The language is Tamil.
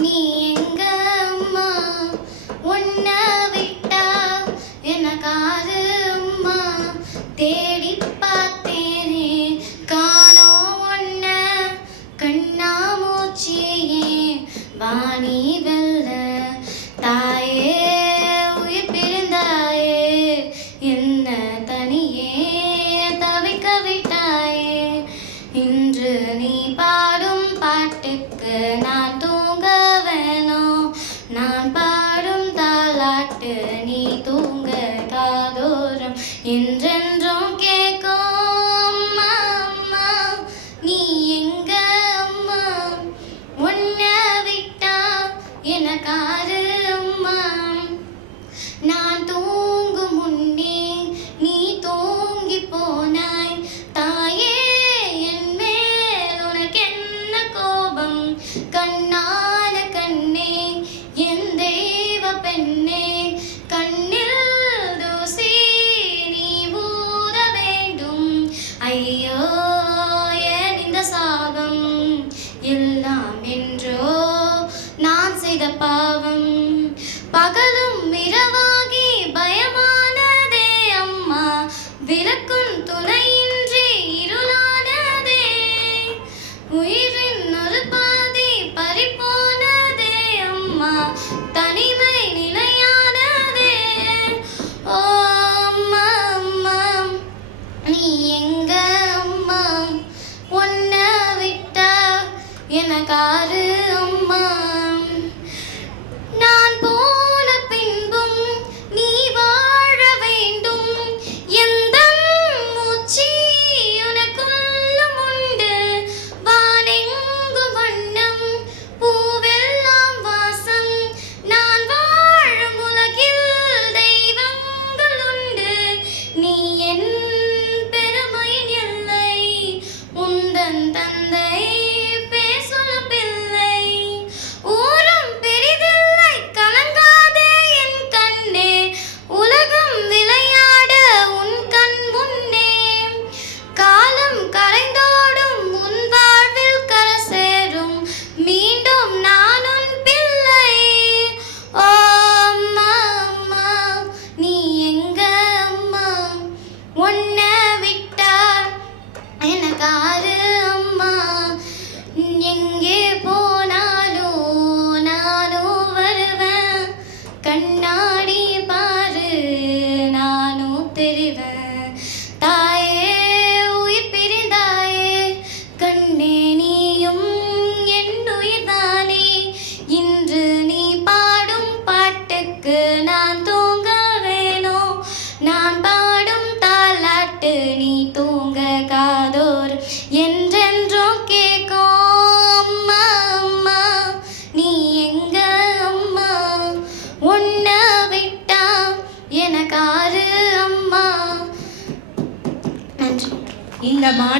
நீ எங்க அம்மா விட்டா என்ன காது அம்மா தேடி பார்த்தேனே காணோம் உன்ன வாணி cara. எனக்காரு அம்மா. பாடும் தாலாட்டு நீ தூங்க காதோர். என்றென்றும் கேட்கும் அம்மா அம்மா நீ எங்க அம்மா? உன்ன விட்டா எனக்காரு அம்மா. நன்றி. இந்த மா